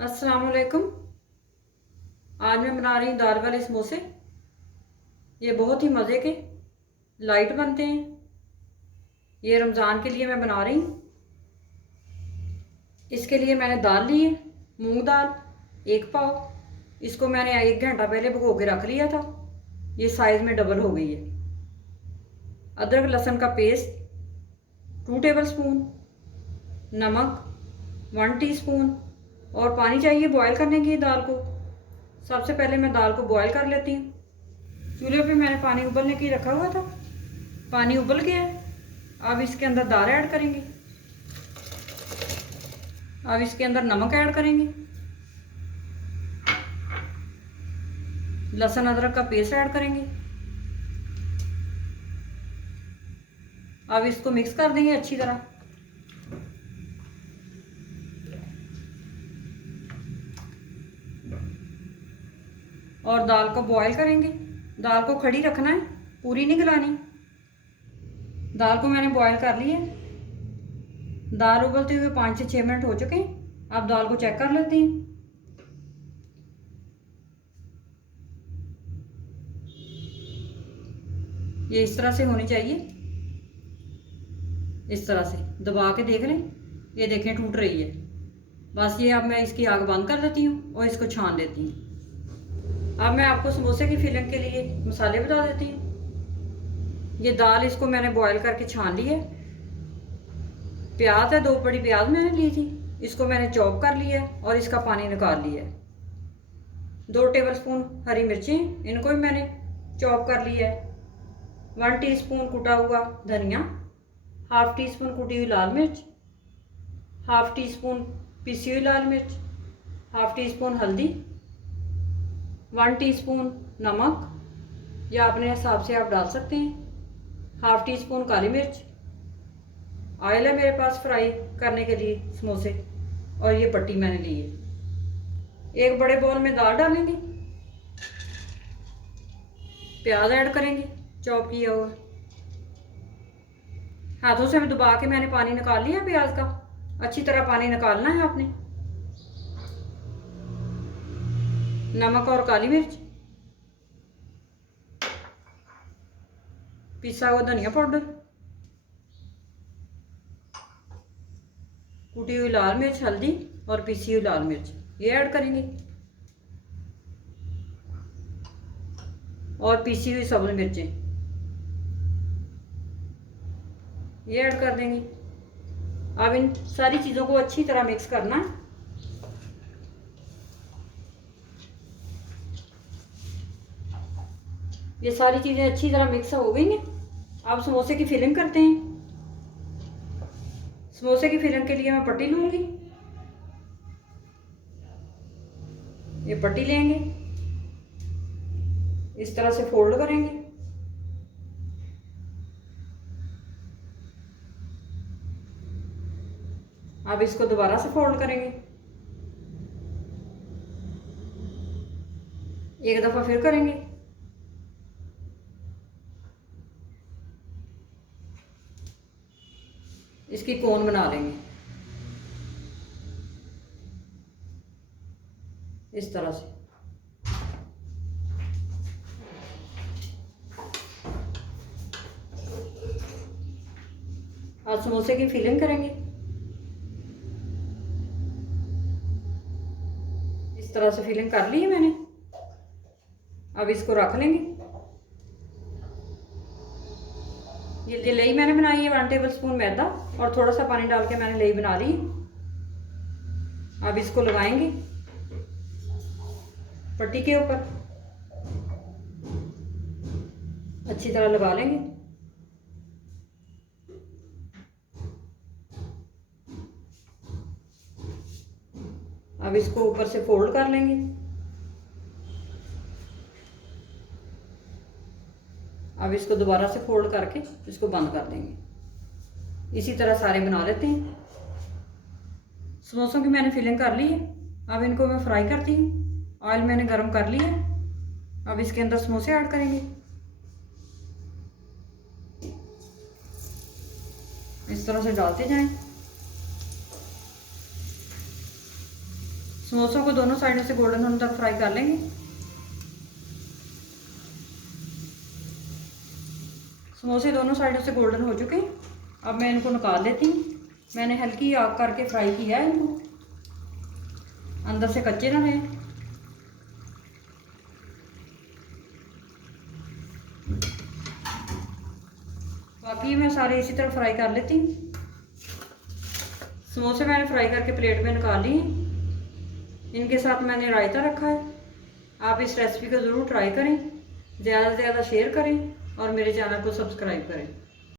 अस्सलाम वालेकुम। आज मैं बना रही हूँ दाल वाले समोसे। ये बहुत ही मज़े के लाइट बनते हैं। ये रमज़ान के लिए मैं बना रही हूँ। इसके लिए मैंने दाल ली है, मूंग दाल 1 पाव। इसको मैंने 1 घंटा पहले भिगो के रख लिया था। ये साइज़ में डबल हो गई है। अदरक लहसुन का पेस्ट 2 टेबल स्पून, नमक 1 टीस्पून और पानी चाहिए बॉयल करने की दाल को। सबसे पहले मैं दाल को बॉयल कर लेती हूँ। चूल्हे पे मैंने पानी उबलने के लिए रखा हुआ था। पानी उबल गया है। अब इसके अंदर दाल ऐड करेंगे। अब इसके अंदर नमक ऐड करेंगे, लहसुन अदरक का पेस्ट ऐड करेंगे। अब इसको मिक्स कर देंगे अच्छी तरह। और दाल को बॉयल करेंगे। दाल को खड़ी रखना है, पूरी नहीं गलानी। दाल को मैंने बॉयल कर ली है। दाल उबलते हुए 5 से 6 मिनट हो चुके हैं। अब दाल को चेक कर लेते हैं। ये इस तरह से होनी चाहिए। इस तरह से दबा के देख लें। ये देखें टूट रही है। बस ये अब मैं इसकी आग बंद कर देती हूँ और इसको छान लेती हूँ। अब मैं आपको समोसे की फिलिंग के लिए मसाले बता देती हूँ। ये दाल इसको मैंने बॉयल करके छान ली है। प्याज है, 2 बड़ी प्याज मैंने ली थी। इसको मैंने चॉप कर लिया है और इसका पानी निकाल लिया है। 2 टेबल स्पून हरी मिर्चें, इनको भी मैंने चॉप कर लिया है। 1 टीस्पून कुटा हुआ धनिया, 1/2 टीस्पून कुटी हुई लाल मिर्च, 1/2 टीस्पून पिसी हुई लाल मिर्च, 1/2 टीस्पून हल्दी, 1 टीस्पून नमक या अपने हिसाब से आप डाल सकते हैं, 1/2 टीस्पून काली मिर्च। ऑयल है मेरे पास फ्राई करने के लिए समोसे। और ये पट्टी मैंने ली है। एक बड़े बाउल में दाल डालेंगे, प्याज ऐड करेंगे चॉप किया हुआ। हाथों से दबा के मैंने पानी निकाल लिया प्याज का। अच्छी तरह पानी निकालना है आपने। नमक और काली मिर्च, पिसा हुआ धनिया पाउडर, कुटी हुई लाल मिर्च, हल्दी और पिसी हुई लाल मिर्च ये ऐड करेंगे। और पिसी हुई सब्ज मिर्चें ये ऐड कर देंगे। अब इन सारी चीज़ों को अच्छी तरह मिक्स करना है। ये सारी चीज़ें अच्छी तरह मिक्स हो गई हैं। अब समोसे की फिलिंग करते हैं। समोसे की फिलिंग के लिए मैं पट्टी लूँगी। ये पट्टी लेंगे, इस तरह से फोल्ड करेंगे। अब इसको दोबारा से फोल्ड करेंगे। एक दफ़ा फिर करेंगे। इसकी कोन बना लेंगे इस तरह से। अब समोसे की फिलिंग करेंगे इस तरह से। फिलिंग कर ली है मैंने। अब इसको रख लेंगे। ये लई मैंने बनाई है 1 टेबल स्पून मैदा और थोड़ा सा पानी डाल के मैंने लई बना ली। अब इसको लगाएंगे पट्टी के ऊपर, अच्छी तरह लगा लेंगे। अब इसको ऊपर से फोल्ड कर लेंगे। अब इसको दोबारा से फोल्ड करके इसको बंद कर देंगे। इसी तरह सारे बना लेते हैं। समोसों की मैंने फिलिंग कर ली है। अब इनको मैं फ्राई करती हूँ। ऑयल मैंने गरम कर लिया है। अब इसके अंदर समोसे ऐड करेंगे। इस तरह से डालते जाएं। समोसों को दोनों साइडों से गोल्डन होने तक फ्राई कर लेंगे। समोसे दोनों साइडों से गोल्डन हो चुके हैं। अब मैं इनको निकाल लेती हूँ। मैंने हल्की आग करके फ्राई किया है इनको, अंदर से कच्चे ना रहे। बाकी मैं सारे इसी तरह फ्राई कर लेती हूँ। समोसे मैंने फ्राई करके प्लेट में निकाल लिए। इनके साथ मैंने रायता रखा है। आप इस रेसिपी को ज़रूर ट्राई करें, ज़्यादा से ज़्यादा शेयर करें और मेरे चैनल को सब्सक्राइब करें।